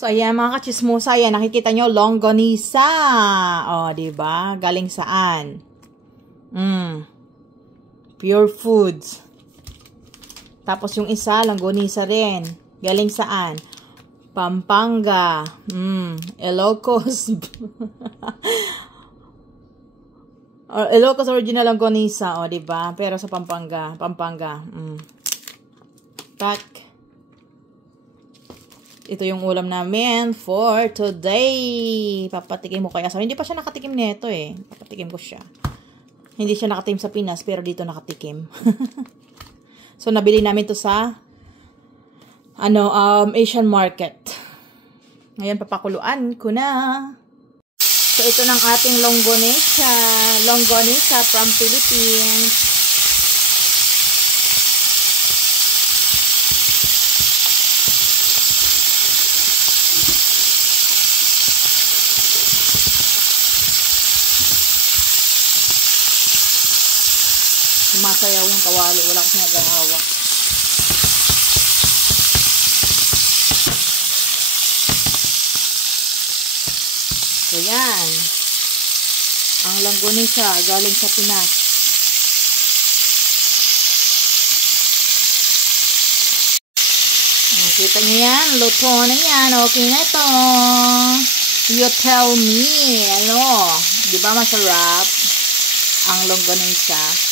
So, ayan mga kachismosa, ayan, nakikita nyo, longganisa. O, diba? Galing saan? Pure Foods. Tapos yung isa, longganisa rin. Galing saan? Pampanga. Ilocos. Ilocos original longganisa, o, diba? Pero sa Pampanga. Tak. Ito yung ulam namin for today. Papatikim mo kaya. So, hindi pa siya nakatikim nito eh. Papatikim ko siya. Hindi siya nakatikim sa Pinas, pero dito nakatikim. So, nabili namin to sa Asian market. Ngayon, papakuluan ko na. So, ito ng ating longganisa. Longganisa from Philippines. Sumasayaw yung kawali. Wala kasi nag-ahawak. So, yan. Ang longganisa galing sa Pinas. Kita nyo yan. Luto na yan. Okay na ito. You tell me. Ano? Diba masarap ang longganisa?